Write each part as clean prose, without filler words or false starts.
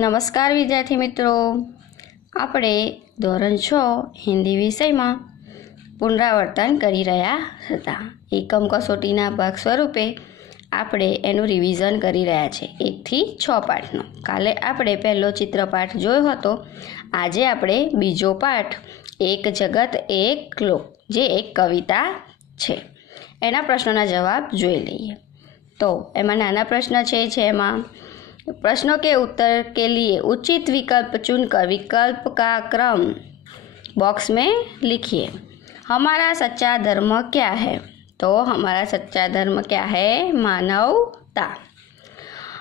નમસ્કાર વિદ્યાર્થી મિત્રો, આપણે ધોરણ 6 હિન્દી વિષયમાં પુનરાવર્તન કરી રહ્યા હતા. એકમ કસોટીના ભાગ સ્વરૂપે આપણે એનું રિવિઝન કરી રહ્યા છે 1 થી 6 પાઠનો. કાલે આપણે પહેલો ચિત્રપાઠ જોયો હતો. આજે આપણે બીજો પાઠ એક જગત એક લોક, જે એક કવિતા છે, એના પ્રશ્નોના જવાબ જોઈ લઈએ. તો એમાં નાના પ્રશ્ન છે એમાં प्रश्नों के उत्तर के लिए उचित विकल्प चुनकर विकल्प का क्रम बॉक्स में लिखिए. हमारा सच्चा धर्म क्या है? तो हमारा सच्चा धर्म क्या है? मानवता.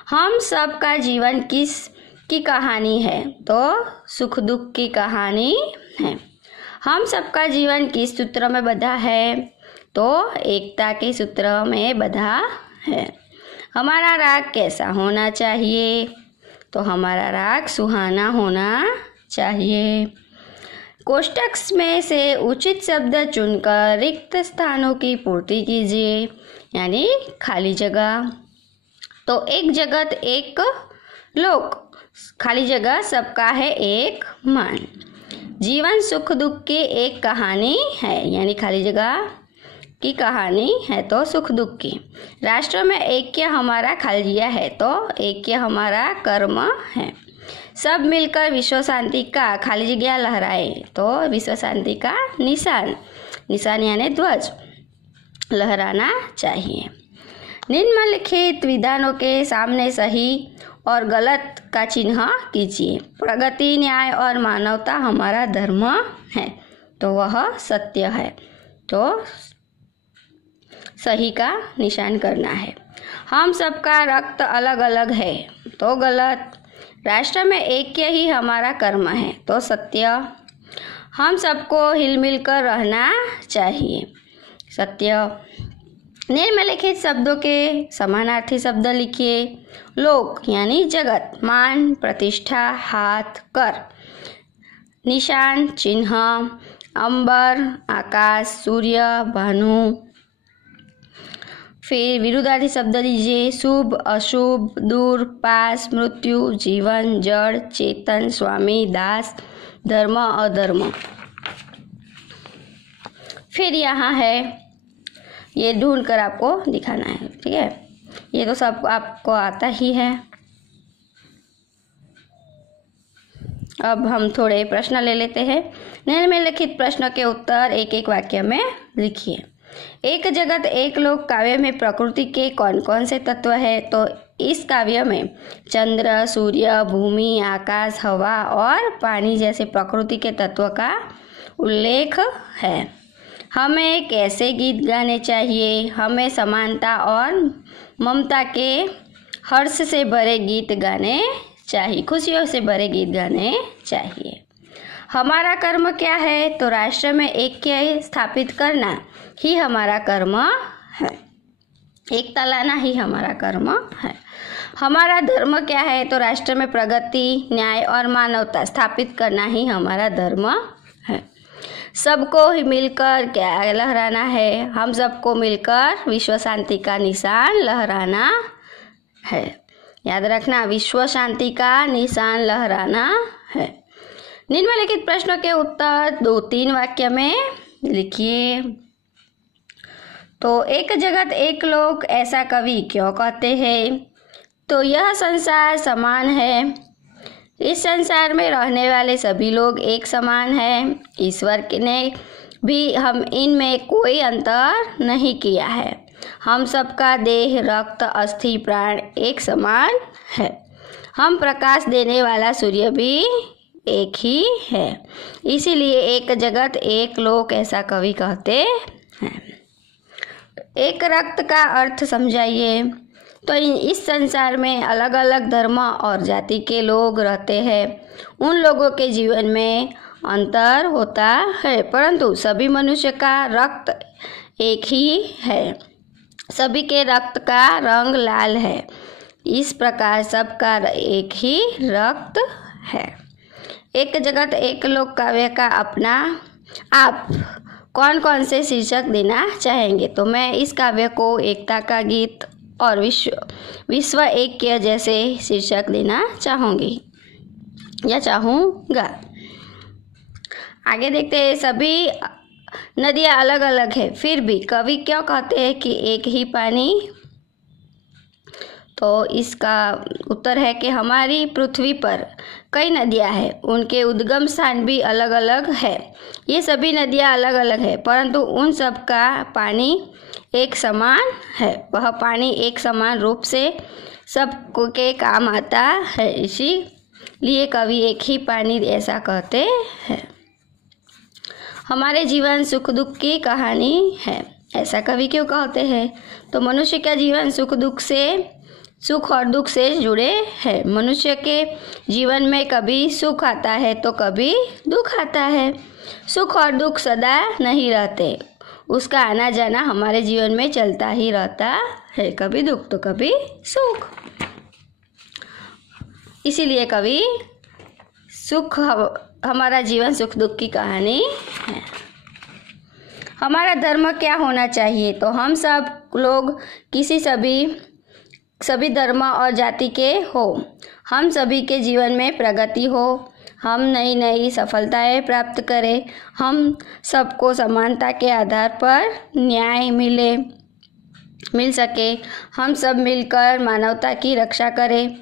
हम सब का जीवन किस की कहानी है? तो सुख दुख की कहानी है. हम सबका जीवन किस सूत्र में बंधा है? तो एकता के सूत्र में बंधा है. हमारा राग कैसा होना चाहिए? तो हमारा राग सुहाना होना चाहिए. कोष्टक में से उचित शब्द चुनकर रिक्त स्थानों की पूर्ति कीजिए, यानी खाली जगह. तो एक जगत एक लोक, खाली जगह सबका है एक मान. जीवन सुख दुख की एक कहानी है, यानी खाली जगह की कहानी है तो सुख दुख की. राष्ट्र में ऐक्य हमारा खालिया है, तो ऐक्य हमारा कर्म है. सब मिलकर विश्व शांति का खाली जगह लहराए, तो विश्व शांति का निशान यानी ध्वज लहराना चाहिए. निम्नलिखित विधानों के सामने सही और गलत का चिन्ह कीजिए. प्रगति, न्याय और मानवता हमारा धर्म है, तो वह सत्य है, तो सही का निशान करना है. हम सबका रक्त अलग अलग है, तो गलत. राष्ट्र में ऐक्य ही हमारा कर्म है, तो सत्य. हम सबको हिलमिल कर रहना चाहिए, सत्य. निम्नलिखित शब्दों के समानार्थी शब्द लिखिए. लोक यानी जगत, मान प्रतिष्ठा, हाथ कर, निशान चिन्ह, अंबर आकाश, सूर्य भानु. फिर विरुद्धार्थी शब्द लीजिए. शुभ अशुभ, दूर पास, मृत्यु जीवन, जड़ चेतन, स्वामी दास, धर्म अधर्म. फिर यहाँ है, ये ढूंढ कर आपको दिखाना है, ठीक है. ये तो सब आपको आता ही है. अब हम थोड़े प्रश्न ले लेते हैं. निम्नलिखित प्रश्न के उत्तर एक एक वाक्य में लिखिए. एक जगत एक लोक काव्य में प्रकृति के कौन कौन से तत्व है? तो इस काव्य में चंद्र, सूर्य, भूमि, आकाश, हवा और पानी जैसे प्रकृति के तत्व का उल्लेख है. हमें कैसे गीत गाने चाहिए? हमें समानता और ममता के हर्ष से भरे गीत गाने चाहिए, खुशियों से भरे गीत गाने चाहिए. हमारा कर्म क्या है? तो राष्ट्र में ऐक्य स्थापित करना ही हमारा कर्म है, एकता लाना ही हमारा कर्म है. हमारा धर्म क्या है? तो राष्ट्र में प्रगति, न्याय और मानवता स्थापित करना ही हमारा धर्म है. सबको ही मिलकर क्या लहराना है? हम सबको मिलकर विश्व शांति का निशान लहराना है. याद रखना, विश्व शांति का निशान लहराना है. निम्नलिखित प्रश्नों के उत्तर 2-3 वाक्य में लिखिए. तो एक जगत एक लोक ऐसा कवि क्यों कहते हैं? तो यह संसार समान है. इस संसार में रहने वाले सभी लोग एक समान हैं. ईश्वर ने भी हम इनमें कोई अंतर नहीं किया है. हम सबका देह, रक्त, अस्थि, प्राण एक समान है. हम प्रकाश देने वाला सूर्य भी एक ही है. इसीलिए एक जगत एक लोक ऐसा कवि कहते हैं. एक रक्त का अर्थ समझाइए. तो इस संसार में अलग अलग धर्म और जाति के लोग रहते हैं. उन लोगों के जीवन में अंतर होता है, परंतु सभी मनुष्य का रक्त एक ही है. सभी के रक्त का रंग लाल है. इस प्रकार सबका एक ही रक्त है. एक जगत एक लोक काव्य का अपना आप कौन कौन से शीर्षक देना चाहेंगे? तो मैं इस काव्य को एकता का गीत और विश्व ऐक्य जैसे शीर्षक देना चाहूँगी. या चाहूँगा। आगे देखते हैं, सभी नदियाँ अलग अलग है, फिर भी कवि क्यों कहते हैं कि एक ही पानी? तो इसका उत्तर है कि हमारी पृथ्वी पर कई नदियाँ हैं, उनके उद्गम स्थान भी अलग अलग है। ये सभी नदियाँ अलग अलग है, परंतु उन सब का पानी एक समान है। वह पानी एक समान रूप से सबको के काम आता है, इसीलिए कवि एक ही पानी ऐसा कहते हैं। हमारे जीवन सुख दुख की कहानी है, ऐसा कवि क्यों कहते हैं? तो मनुष्य का जीवन सुख और दुख से जुड़े हैं। मनुष्य के जीवन में कभी सुख आता है तो कभी दुख आता है। सुख और दुख सदा नहीं रहते, उसका आना जाना हमारे जीवन में चलता ही रहता है, कभी दुख तो कभी सुख। इसीलिए कवि हमारा जीवन सुख दुख की कहानी है। हमारा धर्म क्या होना चाहिए? तो हम सब लोग सभी धर्म और जाति के हो, हम सभी के जीवन में प्रगति हो, हम नई नई सफलताएं प्राप्त करें, हम सबको समानता के आधार पर न्याय मिल सके, हम सब मिलकर मानवता की रक्षा करें,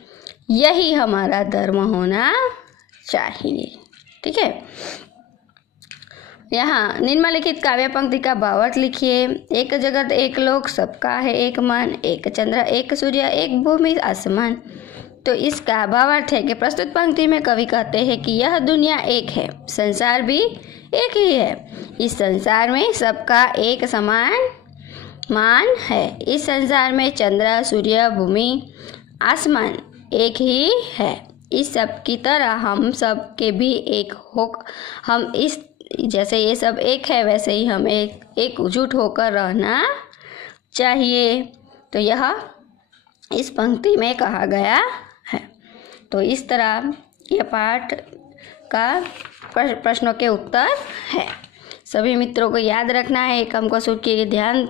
यही हमारा धर्म होना चाहिए। ठीक है, यहाँ निम्नलिखित काव्य पंक्ति का भावार्थ लिखिए। एक जगत एक लोक, सबका है एक मन, एक चंद्र एक सूर्य, एक भूमि आसमान। तो इसका भावार्थ है कि प्रस्तुत पंक्ति में कवि कहते हैं कि यह दुनिया एक है, संसार भी एक ही है। इस संसार में सबका एक समान मान है। इस संसार में चंद्र सूर्य भूमि आसमान एक ही है। इस सब की तरह हम सब के भी एक हो, हम इस जैसे ये सब एक है वैसे ही हमें एकजुट होकर रहना चाहिए। तो यह इस पंक्ति में कहा गया है। तो इस तरह यह पाठ का प्रश्नों के उत्तर है। सभी मित्रों को याद रखना है, एकम को सूत्र के ध्यान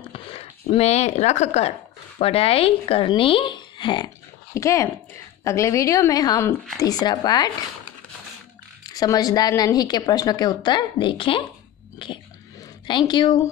में रख कर पढ़ाई करनी है। ठीक है, अगले वीडियो में हम तीसरा पाठ समझदार नन्ही के प्रश्नों के उत्तर देखेंगे। Thank you.